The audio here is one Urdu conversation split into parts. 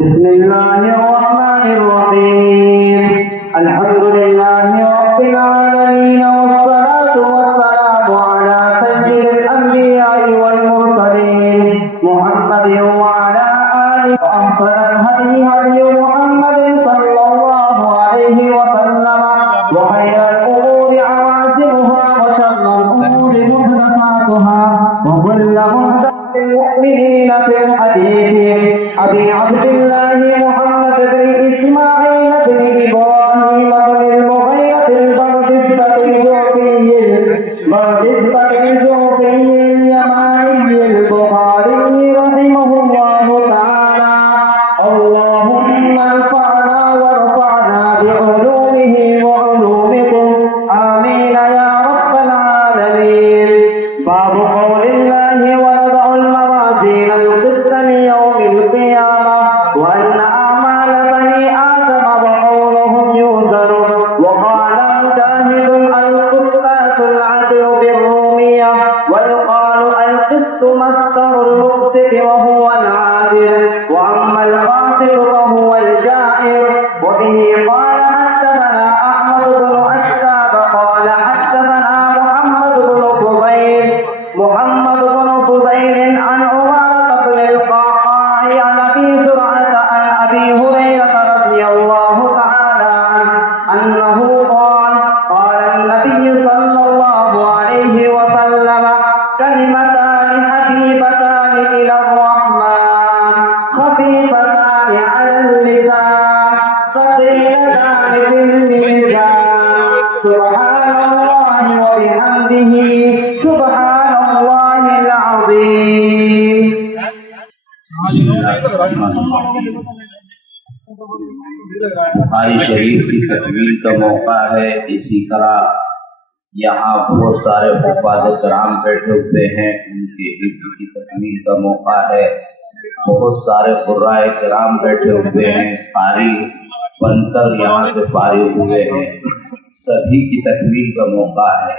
بسم الله الرحمن الرحيم. الحمد لله رب العالمين، والصلاة والسلام على سيد الأنبياء والمرسلين محمد وعلى آله. وأحسن الهدي هدي محمد صلى الله عليه وسلم، وخير الأمور عوازمها، وشر الأمور محدثاتها، وكل محدث المؤمنين في الحديث أبي عبد الله محمد بن إسماعيل بن إبراهيم بن المغيرة البردسبة الجوفي اليماني البخاري رحمه الله تعالى. اللهم انفعنا وارفعنا بعلومه وعلومكم، آمين يا رب العالمين. باب قول الله: ونضع الموازين القسط ليوم القيامة وأن أعمال بني آدم ظهورهم يوزن. وقال مجاهد: القسطاس العدل بالرومية، ويقال القسط مصدر المقسط وهو العادل، وأما القاصد فهو الجائر. وبه قال حدثنا أحمد بن أشهاب قال حدثنا محمد بن فضيل عن عمارة بن القعقاع عن أبي زرعة عن أبي هريرة رضي الله تعالى عنه أنه قال: قال النبي صلى الله عليه وسلم: كلمتان حبيبتان إلى الرحمن، خفيفتان على اللسان، ثقيلتان في الميزان، سبحان الله وبحمده، سبحان الله العظيم. بخاری شریف کی تکمیل کا موقع ہے. اسی طرح یہاں بہت سارے حفاظ کرام بیٹھے ہوئے ہیں، ان کے حفظ کی تکمیل کا موقع ہے. بہت سارے قراء کرام بیٹھے ہوئے ہیں، قاری بن کر یہاں سے فارغ ہوئے ہیں. سبھی کی تکمیل کا موقع ہے،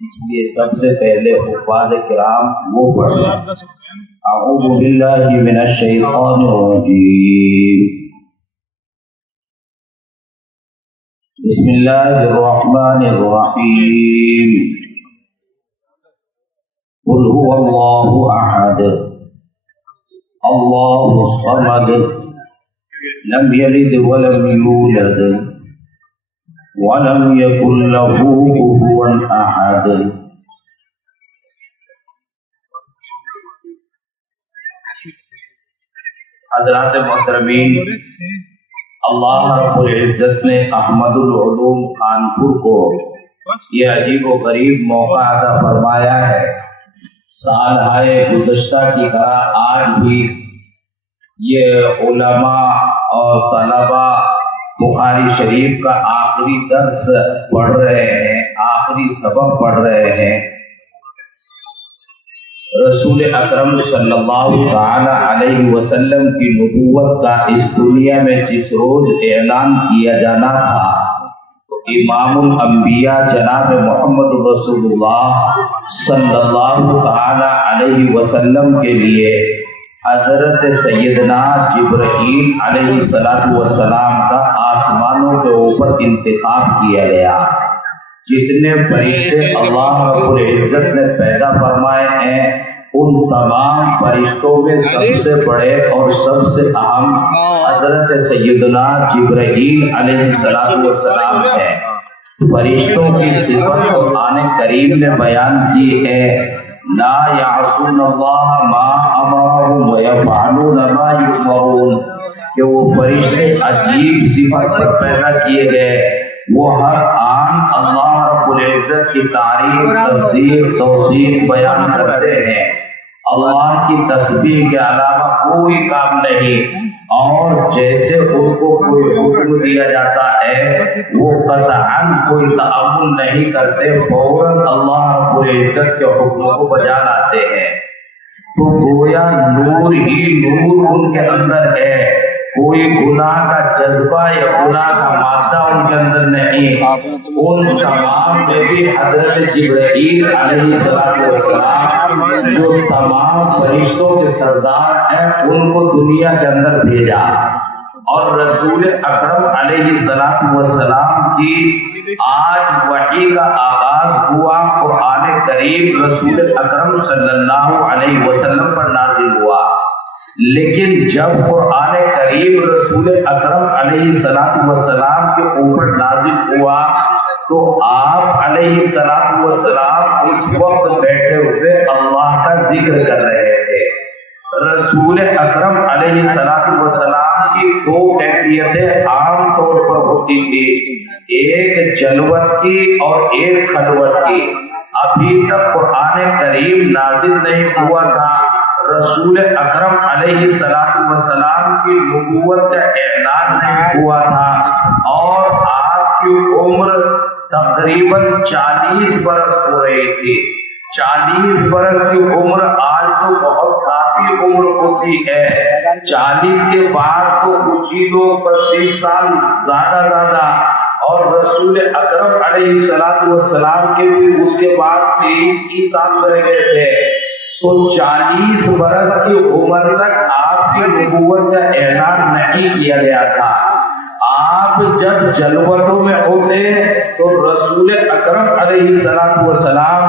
اس لیے سب سے پہلے حفاظ کرام وہ پڑھ لیں. اعوذ باللہ من الشیطان الرجیم، بسم اللہ الرحمن الرحیم. قل هو اللہ احد اللہ الصمد لم یلد ولم یولد ولم یکن له کفوا احد. حضرات محترمین، اللہ رب العزت نے احمد العلوم خانپور کو یہ عجیب و غریب موقع عطا فرمایا ہے. سال ہائے گزشتہ کی طرح آج بھی یہ علماء اور طلباء بخاری شریف کا آخری درس پڑھ رہے ہیں، آخری سبق پڑھ رہے ہیں. رسول اکرم صلی اللہ تعالی علیہ وسلم کی نبوت کا اس دنیا میں جس روز اعلان کیا جانا تھا، تو امام الانبیاء جناب محمد رسول اللہ صلی اللہ تعالی علیہ وسلم کے لیے حضرت سیدنا جبرائیل علیہ السلام کا آسمانوں کے اوپر انتخاب کیا گیا. جتنے فرشتے اللہ رب العزت نے پیدا فرمائے ہیں، ان تمام فرشتوں میں سب سے بڑے اور سب سے اہم حضرت سیدنا جبرائیل علیہ السلام ہے. فرشتوں کی صفت قرآن کریم نے بیان کی ہے: لا یعصون اللہ ما امرهم ویفعلون ما یؤمرون، کہ وہ فرشتے عجیب صفت پر پیدا کیے گئے، وہ ہر آن اللہ رب العزت کی تعریف، تصدیق، توصیف بیان کرتے ہیں. اللہ کی تسبیح کے علاوہ کوئی کام نہیں، اور جیسے ان کو کوئی حکم دیا جاتا ہے وہ قطعاً کوئی تعامل نہیں کرتے، فوراً اللہ رب العزت کے حکم کو بجا لاتے ہیں. تو گویا نور ہی نور ان کے اندر ہے، کوئی گناہ کا جذبہ یا گناہ کا مادہ ان کے اندر نہیں. ان تمام میں بھی حضرت جبرائیل علیہ السلام جو تمام فرشتوں کے سردار ہیں ان کو دنیا کے اندر بھیجا، اور رسول اکرم علیہ السلام کی آج وحی کا آغاز ہوا. قرآن کریم رسول اکرم صلی اللہ علیہ وسلم پر نازل ہوا، لیکن جب قرآن کریم رسول اکرم علیہ السلام کے اوپر نازل ہوا تو آپ علیہ السلام اس وقت بیٹھے ہوئے اللہ کا ذکر کر رہے تھے. رسول اکرم علیہ السلام کی دو کیفیتیں عام طور پر ہوتی تھی، ایک جلوت کی اور ایک خلوت کی. ابھی تک قرآن کریم نازل نہیں ہوا تھا، رسول اکرم علیہ السلام کی نبوت کا اعلان نہیں ہوا تھا، اور آپ کی عمر تقریباً 40 برس ہو رہی تھی. 40 برس کی عمر آج تو بہت کافی عمر ہوتی ہے. 40 کے بعد تو کچھ ہی لوگ 35 سال زیادہ، اور رسول اکرم علیہ السلام کے بھی اس کے بعد 23 سال رہ گئے تھے. تو 40 برس کی عمر تک آپ کی نبوت کا اعلان نہیں کیا گیا تھا. آپ جب جلوتوں میں ہوتے تو رسول اکرم علیہ السلام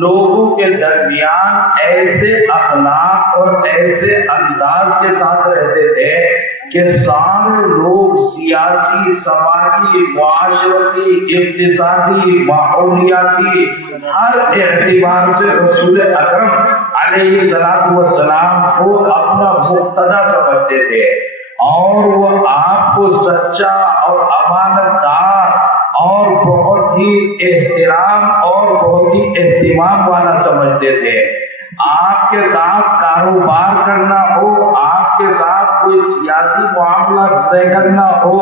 لوگوں کے درمیان ایسے اخلاق اور ایسے انداز کے ساتھ رہتے تھے کہ سارے لوگ سیاسی، سماجی، معاشرتی، اقتصادی، ماحولیاتی ہر اعتبار سے رسول اکرم علیہ السلام کو اپنا مقتدی سمجھتے تھے، اور وہ آپ کو سچا اور امانت دار اور بہت ہی احترام اور بہت ہی اہتمام والا سمجھتے تھے. آپ کے ساتھ کاروبار کرنا ہو، آپ کے ساتھ کوئی سیاسی معاملہ طے کرنا ہو،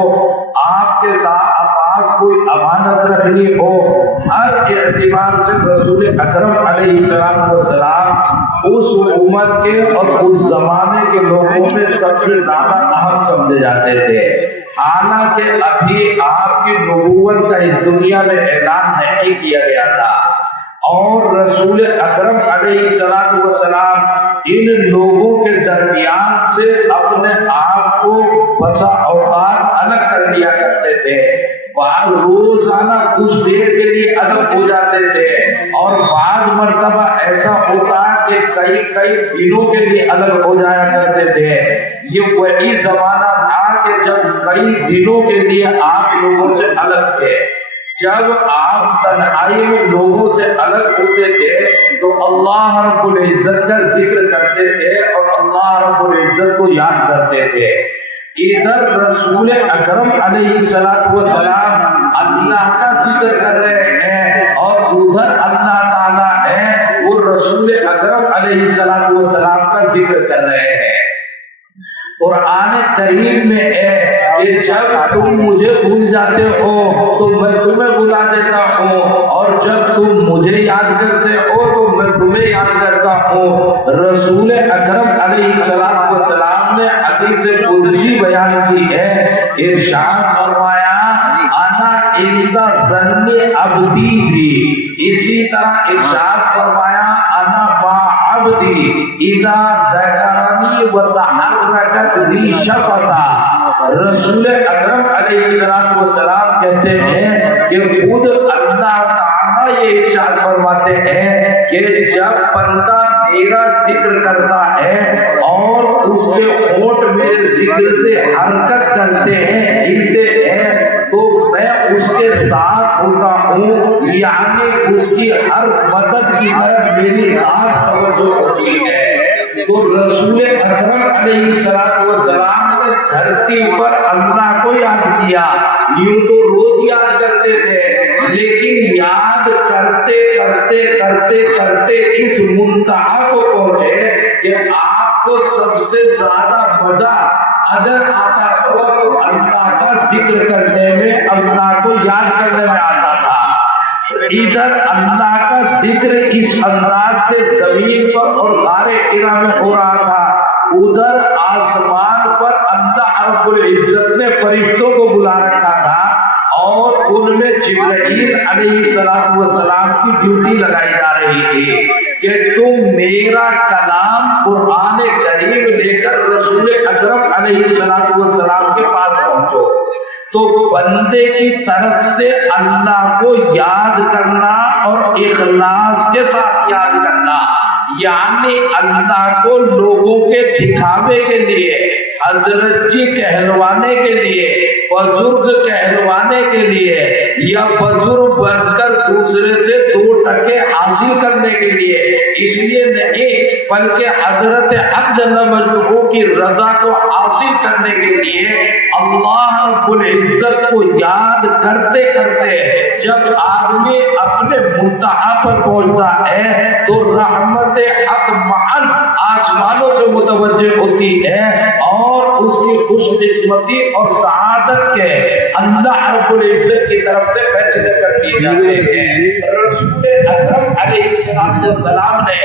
آپ کے ساتھ پاس کوئی امانت رکھنی ہو، ہر اعتبار سے رسول اکرم علیہ السلام اس امت کے اور اس زمانے کے لوگوں میں سب سے زیادہ اہم سمجھے جاتے تھے. حالانکہ ابھی آپ کی نبوت کا اس دنیا میں اعلان نہیں کیا گیا تھا، اور رسول اکرم علیہ السلام ان لوگوں کے درمیان سے اپنے آپ کو بسا اوقات الگ کر لیا کرتے تھے. بعض روزانہ کچھ دیر کے لیے الگ ہو جاتے تھے، اور بعض مرتبہ ایسا ہوتا کہ کئی دنوں کے لیے الگ ہو جایا کرتے تھے. یہ وہی زمانہ تھا کہ جب کئی دنوں کے لیے آپ لوگوں سے الگ تھے. جب آپ تنہائی میں لوگوں سے الگ ہوتے تھے تو اللہ رب العزت کا ذکر کرتے تھے اور اللہ رب العزت کو یاد کرتے تھے. ادھر رسول اکرم علیہ السلام اللہ کا ذکر کر رہے ہیں، اور ادھر اللہ تعالیٰ ہے وہ رسول اکرم علیہ السلام کا ذکر کر رہے ہیں. قرآن کریم میں ہے کہ جب تم مجھے بھول جاتے ہو تو میں تمہیں بلا دیتا ہوں، اور جب تم مجھے یاد کرتے ہو تو میں تمہیں یاد کرتا ہوں. رسول اکرم علیہ السلام نے حدیث قدسی بیان کی ہے، ارشاد فرمایا انا عند ظن عبدی بھی. اسی طرح ارشاد فرمایا انا با عبدی اذا ذکرنی وتحرکت لی شفتا. رسول اکرم علیہ السلام کہتے ہیں کہ خود اللہ تعالیٰ یہ ارشاد فرماتے ہیں کہ جب بندہ میرا ذکر کرتا ہے اور اس کے ہونٹ میرے ذکر سے حرکت کرتے ہیں، ہلتے ہیں، تو میں اس کے ساتھ ہوتا ہوں، یعنی اس کی ہر مدد کی طرف میری خاص توجہ ہوتی ہے. تو رسول اکرم علیہ السلام نے دھرتی پر اللہ کو یاد کیا. یوں تو روز یاد کرتے تھے، لیکن یاد کرتے کرتے کرتے کرتے اس منتہا کو پہنچے کہ آپ کو سب سے زیادہ مزہ اگر آتا ہو تو اللہ کا ذکر کرنے میں، اللہ کو یاد کرنے میں آتا تھا. ادھر اللہ کا ذکر اس انداز سے زمین پر اور غار حرا میں ہو رہا تھا، ادھر آسمان پر اللہ رب جبرائیل علیہ السلام کی ڈیوٹی لگائی جا رہی تھی کہ تم میرا کلام قرآن کریم لے کر رسول اکرم علیہ السلام کے پاس پہنچو. تو بندے کی طرف سے اللہ کو یاد کرنا اور اخلاص کے ساتھ یاد کرنا، یعنی اللہ کو لوگوں کے دکھاوے کے لیے، حضرت جی کہلوانے کے لیے، بزرگ کہلوانے کے لیے، یا بزرگ بن کر دوسرے سے 2 ٹکے حاصل کرنے کے لیے اس لیے نہیں، بلکہ حضرت حق جل مجدہ کی رضا کو حاصل کرنے کے لیے اللہ رب العزت کو یاد کرتے کرتے جب آدمی اپنے منتہا پر پہنچتا ہے تو رحمت حق معاً آسمانوں سے متوجہ ہوتی ہے اور اس کی خوش قسمتی اور سعادت کے اللہ رب العزت کی طرف سے فیصلے کر دیے جاتے ہیں. رسول اکرم علیہ السلام نے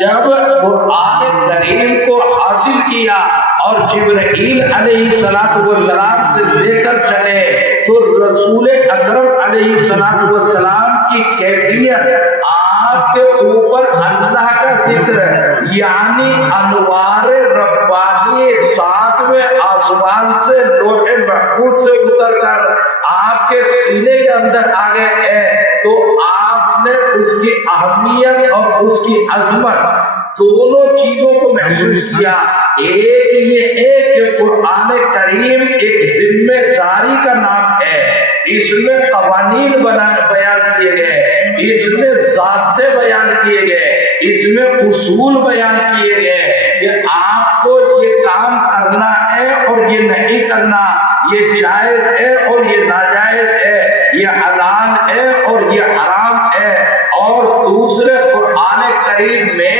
جب قرآن کریم کو حاصل کیا اور جبرائیل علیہ السلام سے لے کر چلے تو رسول اکرم علیہ السلام کی کیفیت آپ کے اوپر اللہ کا ذکر، یعنی انوار ربانی 7ویں آسمان سے لوح محفوظ سے اتر کر آپ کے سینے کے اندر آ گئے ہیں. تو آپ نے اس کی اہمیت اور اس کی عظمت دونوں چیزوں کو محسوس کیا. ایک یہ ہے کہ قرآن کریم ایک ذمہ داری کا نام ہے، اس میں قوانین بیان کیے گئے، اس میں ضابطے بیان کیے گئے، اس میں اصول بیان کیے گئے کہ آپ کو یہ کام کرنا ہے اور یہ نہیں کرنا، یہ جائز ہے اور یہ ناجائز ہے، یہ حلال ہے اور یہ حرام ہے. اور دوسرے قرآن کریم میں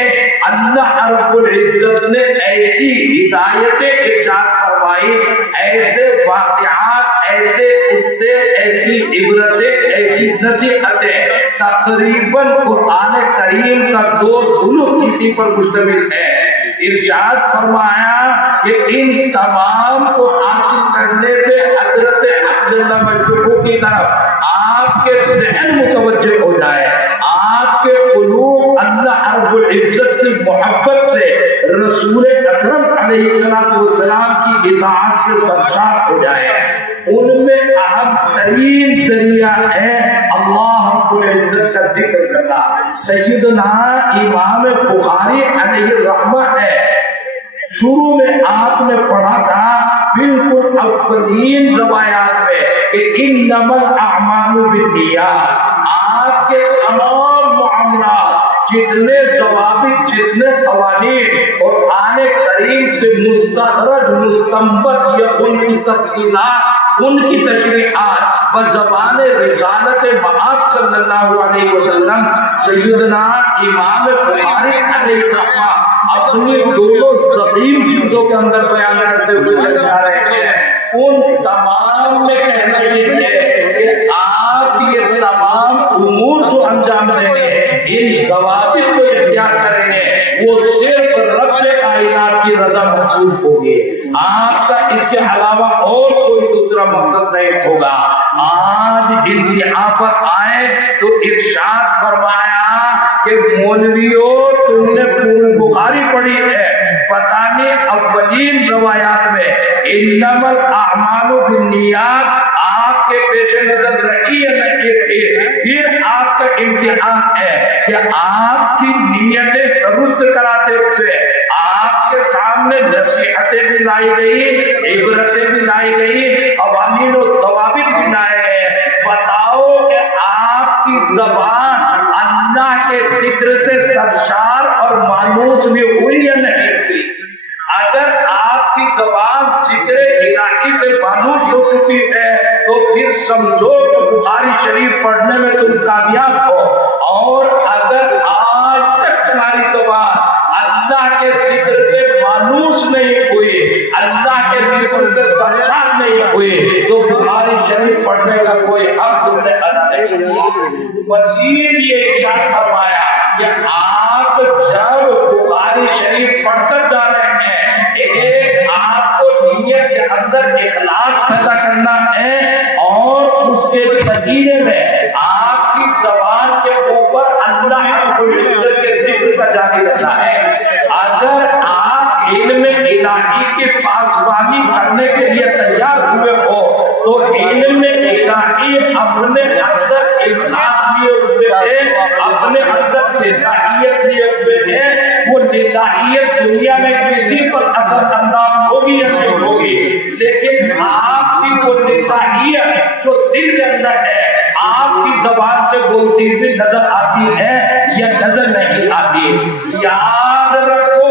اللہ رب العزت نے ایسی ہدایتیں ارشاد فرمائی، ایسے واقعات، ایسے قصے، ایسی عبرتیں، ایسی نصیحتیں، تقریباً قرآن کریم کا 2 ثلث اسی پر مشتمل ہے. ارشاد فرمایا کہ ان تمام کو حاصل کرنے سے حضرت عبداللہ مجدہ کی طرف آپ کے ذہن متوجہ ہو جائے، آپ کے قلوب اللہ رب العزت کی محبت سے رسول اکرم علیہ السلام کی اطاعت سے سرشار ہو جائے. ان میں اہم ترین ذریعہ ہے اللہ رب العزت کا ذکر کرنا. سیدنا امام بخاری علیہ الرحمہ ہے، شروع میں آپ نے پڑھا تھا بالکل اولین روایات میں کہ انما الاعمال بالنیات، آپ کے تمام معاملات، جتنے ضوابط، جتنے قوانین قرآن کریم سے مستخرج، مستنبط یا ان کی تفصیلات، ان کی تشریحات بزبان رسالت مآب صلی اللہ علیہ وسلم سیدنا امام بخاری علیہ الرحمہ اپنی دونوں ضخیم چیزوں کے اندر بیان کرتے ہوئے چل جا رہے ہیں. ان تمام میں کہنا یہ ہے کہ آپ یہ تمام امور جو انجام دیں گے، ان ضوابط کو اختیار کریں گے، وہ صرف رب کائنات کی رضا محسوس ہوگی. آپ کا اس کے علاوہ اور کوئی دوسرا مقصد نہیں ہوگا. آج انتہا پر آئے تو ارشاد فرمایا کہ مولویوں تم نے پوری بخاری پڑھی ہے، پتہ نہیں اولین روایات میں انما الاعمال بالنیات آپ کے پیش نظر رہی ہے نہیں رہی. پھر آپ کا امتحان ہے کہ آپ کی نیتیں درست کراتے ہوئے آپ کے سامنے نصیحتیں بھی لائی گئی، عبرتیں بھی لائی گئی، قوانین و ضوابط بھی لائے گئے. بتاؤ کہ آپ کی زبان اللہ کے ذکر سے سرشار اور مانوس بھی ہوئی یا نہیں ہوئی؟ اگر آپ کی زبان ذکر الہی سے مانوس ہو چکی ہے تو پھر سمجھو کہ بخاری شریف پڑھنے میں تم کامیاب ہو. اور اگر آج تک تمہاری زبان اللہ کے ذکر سے مانوس نہیں ہوئی، اللہ کے ذکر سے سرشار نہیں ہوئی، تو بخاری شریف پڑھنے کا کوئی حق تم نے ادا نہیں کیا. مزید یہ ارشاد فرمایا کہ آپ جب بخاری شریف پڑھ کر جا رہے ہیں، ایک آپ کو نیت کے اندر اخلاص پیدا کرنا ہے اور اس کے نتیجے علم ہے، آپ کی زبان کے اوپر اللہ رب العزت کے ذکر کا جاری رہتا ہے۔ اگر آپ علم الہی کی پاسبانی کرنے کے لیے تیار ہوئے ہو تو علم الہی اپنے اندر احساس لیے ہوئے ہیں، اپنے اندر للہیت لیے ہوئے ہیں۔ وہ للہیت دنیا میں کسی پر اثر انداز ہوگی یا نہیں ہوگی، لیکن آپ کی وہ للہیت جو دل کے اندر ہے آپ کی زبان سے بولتی ہوئی نظر آتی ہے یا نظر نہیں آتی۔ یاد رکھو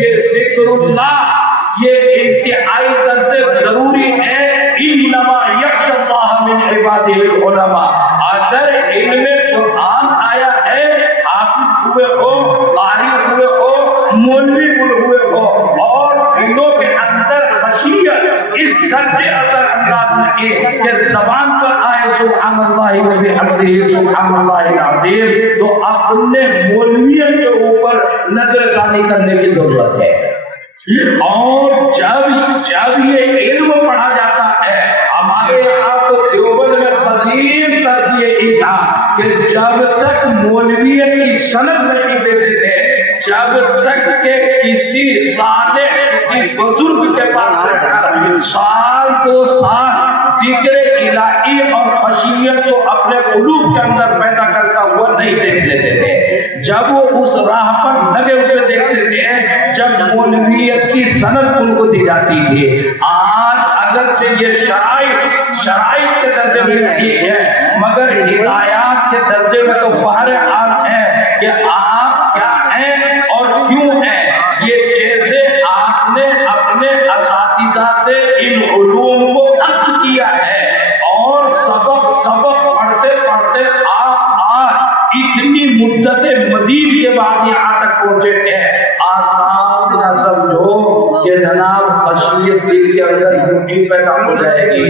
یہ ذکر اللہ یہ انتہائی درجے ضروری ہے۔ انما یخشی اللہ من عبادہ العلماء۔ اگر علم قرآن آیا ہے، حافظ ہوئے ہو، قاری ہوئے ہو، مولوی ہوئے ہو، اور دلوں کے اندر خشیت اس درجے اثر انداز نہیں کہ زبان پر آئے سبحان اللہ و بحمدہ سبحان اللہ العظیم، تو اپنے مولویت کے اوپر نظر ثانی کرنے کی ضرورت ہے۔ اور جب یہ علم پڑھا جاتا ہے، ہمارے یہاں تو دیوبند میں قدیم طرز یہ تھا کہ جب تک مولویت کی سند نہیں دیتے تھے، جب تک کہ کسی صالح کسی بزرگ کے پاس بیٹھ کر سال دو سال ذکر الہی اور خشیت کو اپنے قلوب کے اندر پیدا کرتا ہوا نہیں دیکھ لیتے تھے۔ جب وہ اس راہ پر لگے ہوئے دیکھتے تھے، جب مولویت کی سند ان کو دی جاتی تھی۔ آج اگرچہ یہ شرائط کے درجے میں نہیں ہے، مگر ہدایات کے درجے میں تو بہرحال ہے کہ آپ کیا ہیں اور کیوں ہیں۔ یہ جیسے آپ نے اپنے اساتذہ سے ان علوم کو اخذ کیا ہے اور سبق پڑھتے پڑھتے آپ آج اتنی مدت مدید کے بعد یہاں تک پہنچے ہیں، آسان نہ سمجھو کہ جناب خشیت دل کے اندر یوں ہی پیدا ہو جائے گی۔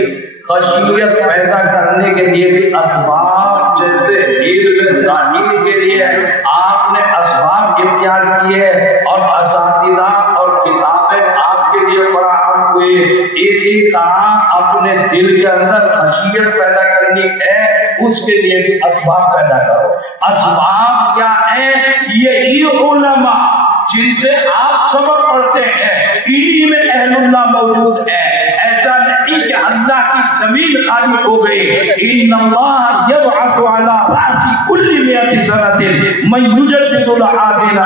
خشیت پیدا کرنے کے لیے بھی اسباب جیسے علم ظاہر کے لیے آپ نے اسباب اختیار کیے اور اساتذہ اور کتابیں آپ کے لیے فراہم ہوئی، اسی طرح اپنے دل کے اندر خشیت پیدا کرنی ہے، اس کے لیے بھی اسباب پیدا کرو۔ اسباب کیا ہیں؟ یہی علماء جن سے آپ سبق پڑھتے ہیں انہی میں اہل اللہ موجود ہے۔ ایسا نہیں کہ اللہ کی زمین خالی ہو گئی۔ ان اللہ یبعث علی رأس کل مئة سنة من یجدد العادل۔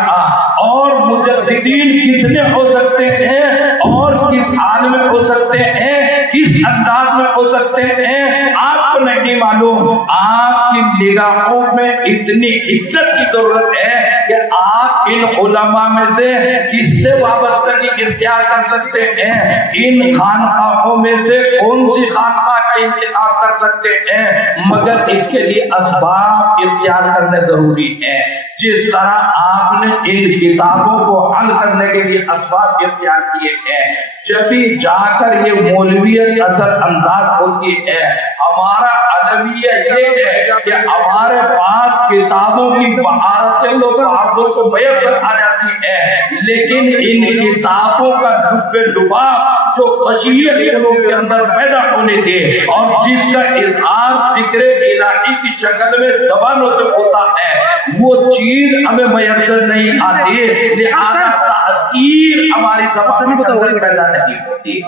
اور مجددین کتنے ہو سکتے ہیں اور کس حال میں ہو سکتے ہیں، کس انداز میں ہو سکتے ہیں، آپ کو نہیں معلوم۔ آپ کی نگاہوں میں اتنی عزت کی ضرورت ہے کہ آپ ان علماء میں سے کس سے وابستگی اختیار کر سکتے ہیں، ان خانقاہوں میں سے کون سی خانقاہ کا انتخاب کر سکتے ہیں، مگر اس کے لیے اسباب اختیار کرنے ضروری ہے۔ جس طرح آپ نے ان کتابوں کو حل کرنے کے لیے اسباب اختیار کیے ہیں، جبھی جا کر یہ مولویت اثر انداز ہوتی ہے۔ ہمارا المیہ یہ ہے کہ ہمارے پاس کتابوں کی مہارتیں لوگ حافظوں کو میسر آ جاتی ہے، لیکن ان کتابوں کا لب لباب جو خشیت لوگوں کے اندر پیدا ہونے تھے اور جس کا اظہار ذکر الہی کی شکل میں زبانوں سے ہوتا ہے، وہ چیز ہمیں میسر نہیں آتی، لہذا تاثیر ہماری زبان کے اندر پیدا نہیں ہوتی۔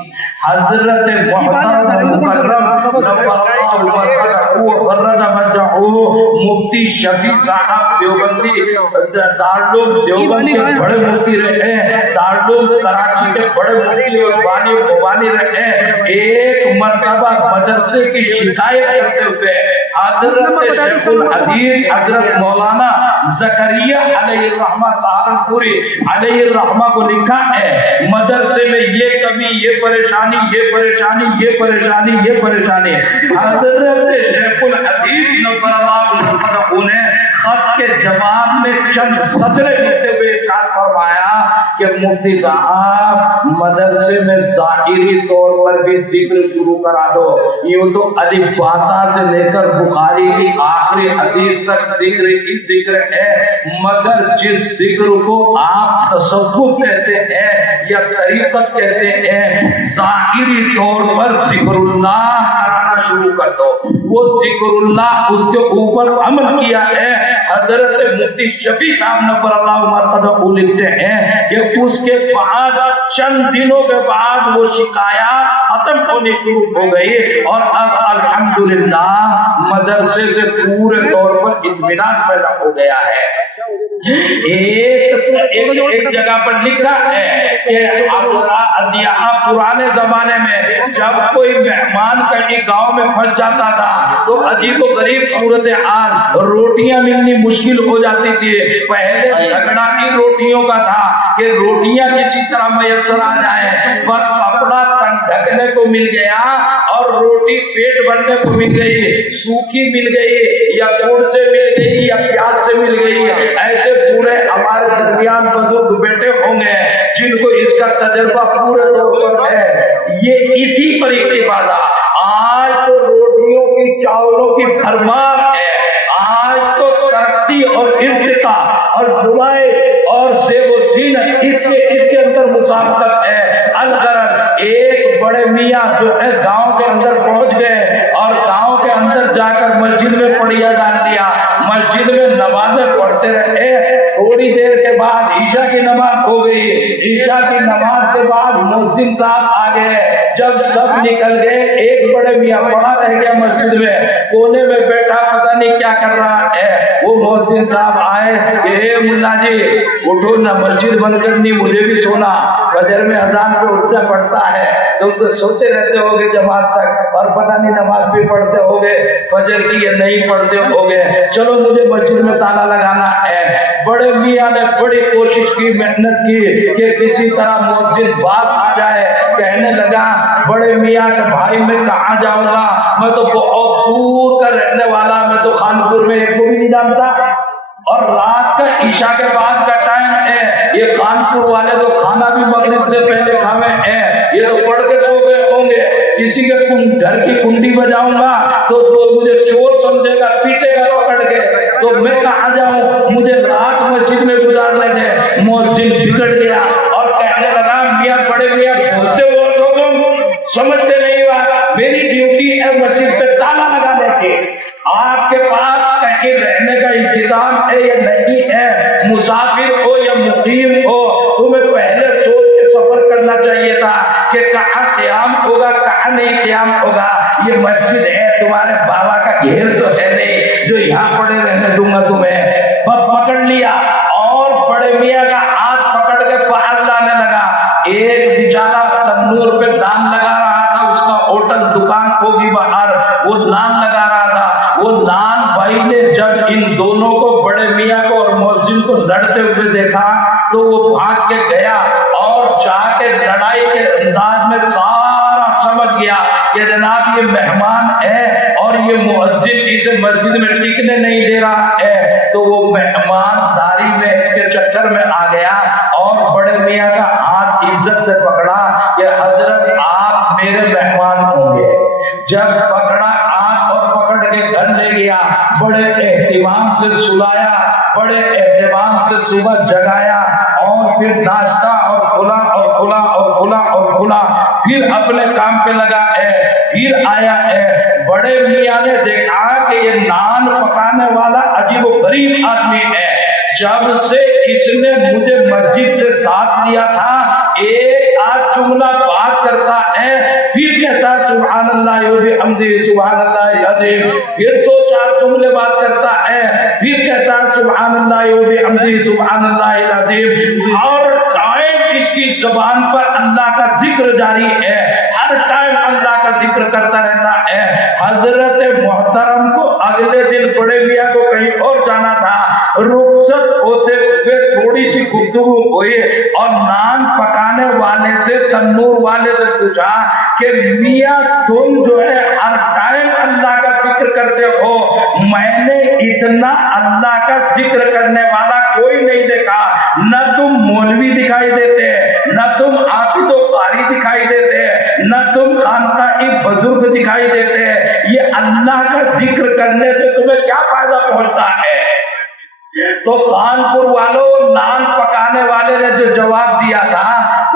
حضرت محترم مکرم مفتی شفیع صاحب دیوبندی دارالعلوم دیوبند کے بڑے مفتی رہے، دارالعلوم کراچی کے بڑے مفتی اور بانی رہے۔ ایک مرتبہ مدرسے کی شکایت کرتے ہوئے حضرت شیخ الحدیث حضرت مولانا زکریا علیہ الرحمہ سہارنپوری علیہ الرحمہ کو لکھا ہے مدرسے میں یہ کمی، یہ پریشانی، یہ پریشانی، یہ پریشانی، یہ پریشانی۔ حضرت شیخ الحدیث نور اللہ نے خط کے جواب میں چند سطریں لکھتے ہوئے ارشاد فرمایا کہ مفتی صاحب مدرسے میں ظاہری طور پر بھی ذکر شروع کرا دو، یوں تو الف باتا سے لے کر بخاری کی آخری حدیث تک ذکر ہی ذکر ہے، مگر جس ذکر کو آپ تصوف کہتے ہیں یا طریقت کہتے ہیں، ظاہری طور پر ذکر اللہ کرنا شروع کر دو۔ وہ ذکرullah اس کے اوپر عمل کیا ہے۔ حضرت مفتی شفیع صاحب نور اللہ مرتضی لکھتے ہیں کہ اس کے بعد چند دنوں کے بعد وہ شکایات ختم ہونی شروع ہو گئی اور اب الحمدللہ مدرسے سے پورے طور پر اطمینان پیدا ہو گیا ہے۔ ایک جگہ پر لکھا ہے کہ یہاں پرانے زمانے میں جب کوئی مہمان کہیں گاؤں میں پھنس جاتا تھا تو عجیب و غریب صورتحال، روٹیاں ملنی مشکل ہو جاتی تھی۔ پہلے جھگڑا ہی روٹیوں کا تھا کہ روٹیاں کسی طرح میسر آ جائیں، بس کپڑا تن ڈھکنے کو مل گیا اور روٹی پیٹ بھرنے کو مل گئی، سوکھی مل گئی یا گڑ سے مل گئی یا پیاز سے مل گئی۔ ایسے پورے ہمارے درمیان بزرگ بیٹے ہوں گے جن کو اس کا تجربہ پورے طور پر ہے۔ یہ اسی پر اقتباسا آج تو روٹیوں کی چاولوں کی بھرمار ہے، آج تو ترقی اور ارتقا اور دعائیں اور زیب و زینت اس کے اندر مسابقت ہے۔ الغرض ایک بڑے میاں جو ہے گاؤں کے اندر پہنچ گئے اور گاؤں کے اندر جا کر مسجد میں پڑھیا ڈال دیا، مسجد میں نمازیں پڑھتے رہے۔ تھوڑی دیر کے بعد عشاء کی نماز ہو گئی، عشاء کی نماز کے بعد مؤذن صاحب آ گئے۔ جب سب نکل گئے ایک بڑے میاں پڑا رہ گیا مسجد میں، کونے میں بیٹھا پتہ نہیں کیا کر رہا ہے۔ وہ مؤذن صاحب آئے کہ اے ملا جی اٹھو نا، مسجد بند کرنی، مجھے بھی سونا، فجر میں اذان پہ اٹھنا پڑتا ہے، تم تو سوتے رہتے ہوگے جماعت تک اور پتہ نہیں نماز بھی پڑھتے ہوگے فجر کی یا نہیں پڑھتے ہوگے، چلو مجھے مسجد میں تالا لگانا ہے۔ بڑے میاں نے بڑی کوشش کی، محنت کی کہ کسی طرح مؤذن باز آ جائے۔ کہنے لگا بڑے میاں کہ بھائی میں کہاں جاؤں گا، میں تو بہت دور کا رہنے والا، میں تو خانپور میں ایک کو بھی نہیں جانتا، اور رات کا عشاء کے بعد کا ٹائم ہے، یہ خانپور والے تو کھانا بھی مغرب سے پہلے کھاوے ہیں، یہ تو پڑھ کے سو گئے ہوں گے، کسی کے گھر کی کنڈی بجاؤں گا تو مجھے چور سمجھے گا، پیٹے گا پکڑ کے، تو میں کہاں جاؤں، مجھے رات مسجد میں گزارنے دے۔ مؤذن بگڑ گیا اور کہنے لگا میاں بڑے میاں بولتے ہو تو تم سمجھتے نہیں ہوا، میری ڈیوٹی ہے مسجد پہ تالا لگانے کی، آپ کے پاس کہیں رہنے کا انتظام ہے یا نہیں ہے، مسافر ہو یا مقیم ہو، تمہیں پہلے سوچ کے سفر کرنا چاہیے تھا کہ کہاں قیام ہوگا کہاں نہیں قیام ہوگا۔ یہ مسجد ہے، تمہارے بابا کا گھیر تو ہے نہیں جو یہاں پڑے رہنے دوں گا تمہیں۔ پکڑ لیا اور بڑے میاں کا ہاتھ پکڑ کے باہر لانے لگا۔ ایک بیچارہ تنور پہ نان لگا رہا تھا، اس کا ہوٹل دکان ہوگی باہر، وہ نان لگا رہا تھا۔ وہ نان بھائی نے جب ان دونوں کو بڑے میاں کو اور مؤذن کو لڑتے ہوئے دیکھا تو وہ بھاگ کے گیا اور جا کے لڑائی کے انداز میں سارا سمجھ گیا کہ جناب یہ مہمان ہے اور یہ مؤذن اسے مسجد میں ٹکنے نہیں دے رہا ہے، تو وہ مہمان داری میں کے چکر میں آ گیا اور بڑے میاں کا ہاتھ عزت سے پکڑا کہ حضرت آپ میرے مہمان ہوں گے۔ جب پکڑا ہاتھ اور پکڑ کے گھر لے گیا، بڑے اہتمام سے سلایا، بڑے اہتمام سے صبح جگایا اور پھر ناشتہ اور کھلا اور کھلا اور کھلا اور کھلا، پھر اپنے کام پہ لگا ہے، پھر آیا ہے۔ بڑے میاں نے دیکھا کہ یہ نان پکانے والا عجیب و غریب آدمی ہے، جب سے اس نے مجھے مسجد سے ساتھ لیا تھا ایک آدھ جملہ بات کرتا ہے، پھر کہتا سبحان اللہ و بحمدہ سبحان اللہ العظیم، پھر دو چار جملے بات کرتا ہے، پھر کہتا سبحان اللہ و بحمدہ سبحان اللہ العظیم، اور ٹائم اس کی زبان پر اللہ کا ذکر جاری ہے، ہر ٹائم اللہ کا ذکر کرتا رہتا ہے۔ حضرت محترم کو اگلے دن بڑے میاں کو کہیں اور جانا تھا، رخصت ہوتے ہوئے تھوڑی سی گفتگو ہوئی اور نان پکانے والے سے تنور والے سے پوچھا کہ میاں تم جو ہے ہر ٹائم اللہ کا ذکر کرتے ہو، میں نے اتنا اللہ کا ذکر کرنے والا کوئی نہیں دیکھا، نہ تم مولوی دکھائی دیتے، نہ تم حافظ و قاری دکھائی دیتے، نہ تم خانقاہی بزرگ دکھائی دیتے، یہ اللہ کا ذکر کرنے سے تمہیں کیا فائدہ پہنچتا ہے؟ تو کانپور والوں نان پکانے والے نے جو جواب دیا تھا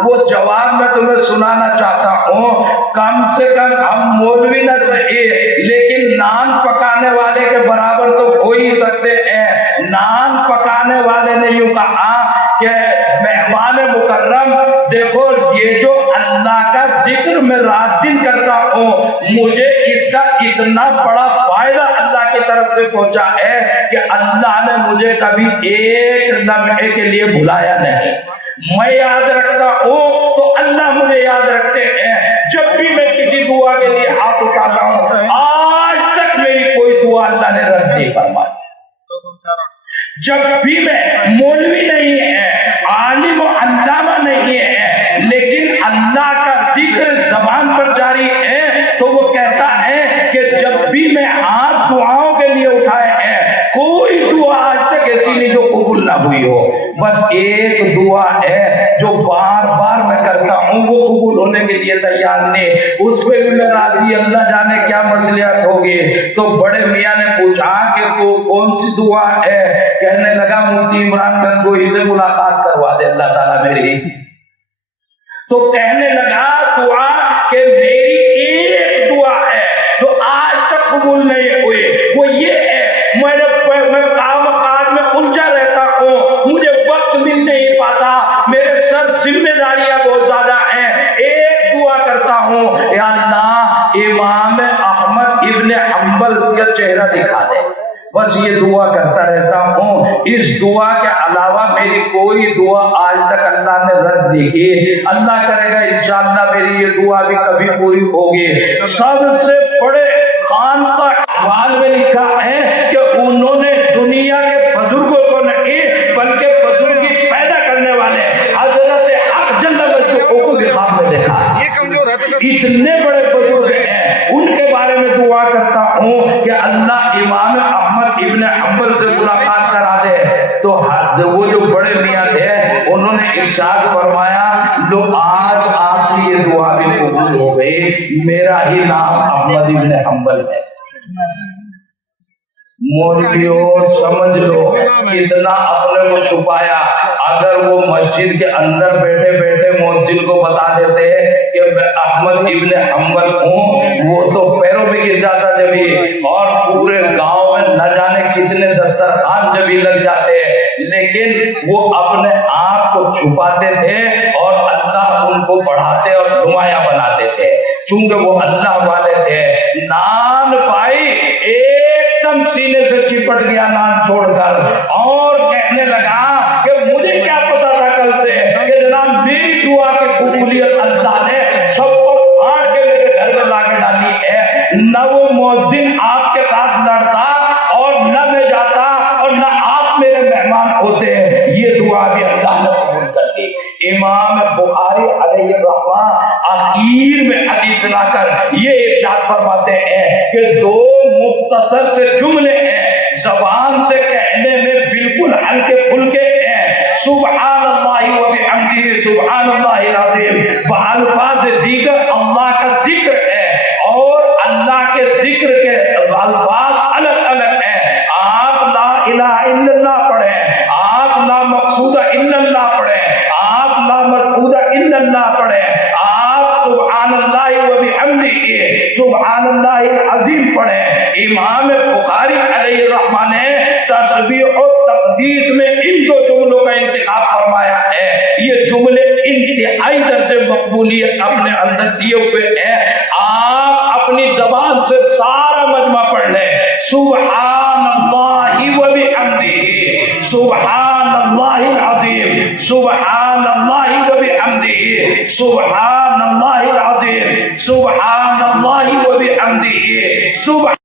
وہ جواب میں تمہیں سنانا چاہتا ہوں. کم سے کم ہم مولوی نہ صحیح لیکن نان پکانے والے کے برابر تو ہو ہی سکتے ہیں. نان پکانے والے نے یوں کہا کہ مہمان مکرم دیکھو یہ جو اللہ کا ذکر میں رات دن کرتا ہوں مجھے اس کا اتنا بڑا فائدہ اللہ کی طرف سے پہنچا ہے کہ اللہ نے مجھے کبھی ایک لمحے کے لیے بھلایا نہیں. میں یاد رکھتا ہوں تو اللہ مجھے یاد رکھتے ہیں. جب بھی میں کسی دعا کے لیے ہاتھ اٹھاتا ہوں آج تک میری کوئی دعا اللہ نے رد نہیں فرمائی. جب بھی میں مولوی نہیں ہے عالم و علامہ نہیں ہے لیکن اللہ کا ذکر زبان پر جاری ہے تو وہ کہتا ہے کہ جب بھی میں ہاتھ دعاؤں کے لیے اٹھائے ہیں کوئی دعا آج تک ایسی نہیں جو قبول نہ ہوئی ہو. بس ایک دعا ہے جو بار بار میں کرتا ہوں وہ قبول ہونے کے لیے تیار نہیں. اس پہ بھی میں راضی اللہ جانے کیا مصلحت ہوگی. تو بڑے میاں نے پوچھا کہ وہ کون سی دعا ہے. کہنے لگا مفتی عمران گنگوہی سے ملاقات کروا دے اللہ تعالیٰ میری. تو کہنے لگا دعا کہ میری ایک دعا ہے جو آج تک قبول نہیں ہوئی وہ یہ ہے میں کام کاج میں الجھا رہتا ہوں مجھے وقت مل نہیں پاتا میرے سر ذمہ داریاں بہت زیادہ ہیں. ایک دعا کرتا ہوں یا اللہ امام احمد ابن حنبل کا چہرہ دکھا دے. بس یہ دعا کرتا رہتا ہوں. اس دعا کے علاوہ میری کوئی دعا آج تک اللہ نے رد نہیں کی. اللہ کرے گا انشاءاللہ میری یہ دعا بھی کبھی پوری ہوگی. سب سے بڑے خان کا احوال میں لکھا ہے کہ انہوں نے دنیا کے بزرگوں کو نہیں بلکہ بزرگی پیدا کرنے والے حضرت حق جل مجدہ کو بھی خواب میں دیکھا. اتنے بڑے بزرگ ہیں ان کے بارے میں دعا کرتا ہوں کہ اللہ امام احمد ابن حنبل سے ملاقات کرا دے. تو وہ جو بڑے میاں تھے انہوں نے ارشاد فرمایا لو آج آپ کی یہ دعا بھی قبول ہو گئی. میرا ہی نام احمد ابن حنبل ہے. مولویوں سمجھ لو کتنا اپنے کو چھپایا. اگر وہ مسجد کے اندر بیٹھے بیٹھے مؤذن کو بتا دیتے کہ میں احمد ابن حنبل ہوں وہ تو پیروں میں گر جاتا جبھی اور پورے گاؤں میں نہ جانے کتنے دسترخوان جبھی لگ جاتے. لیکن وہ اپنے آپ کو چھپاتے تھے اور اللہ ان کو بڑھاتے اور نمایاں بناتے تھے چونکہ وہ اللہ والے تھے. نان بھائی ایک دم سینے سے چپٹ گیا نان چھوڑ کر اور کہنے لگا کہ مجھے کیا پتا تھا کل سے کہ جناب میری دعا کی قبولیت اللہ نے سب کو پھاڑ کے میرے گھر میں لا کے ڈالی ہے. نہ وہ مؤذن آپ کے ساتھ لڑتا اور نہ میں جاتا اور نہ آپ میرے مہمان ہوتے. یہ دعا بھی اللہ نے قبول کر دی. امام بخاری علیہ الرحمہ آخر میں حدیث لا کر یہ ارشاد فرماتے ہیں کہ دو مختصر سے جملے ہیں زبان سے کہنے میں بالکل ہلکے پھلکے ہیں. سبحان اللہ و بحمدہ سبحان اللہ العظیم. بالفاظ دیگر اللہ کا ذکر ہے اور اللہ کے ذکر کے الفاظ الگ الگ ہیں. آپ لا الہ الا اللہ پڑھیں, آپ لا مقصود الا اللہ پڑھیں, آپ لا مسعود الا اللہ پڑھیں, آپ سبحان اللہ و بحمدہ سبحان اللہ العظیم پڑھیں. امام بخاری علیہ الرحمہ نے تسبیح و تقدیس میں ان دو جملوں کا انتخاب فرمایا ہے. یہ جملے انتہائی درجے مقبولیت اپنے اندر لیے ہوئے ہیں. آپ اپنی زبان سے سارا مجمع پڑھ لیں. سبحان اللہ و بحمدہ سبحان اللہ العظیم سبحان اللہ و بحمدہ سبحان اللہ العظیم سبحان اللہ و بحمدہ سبحان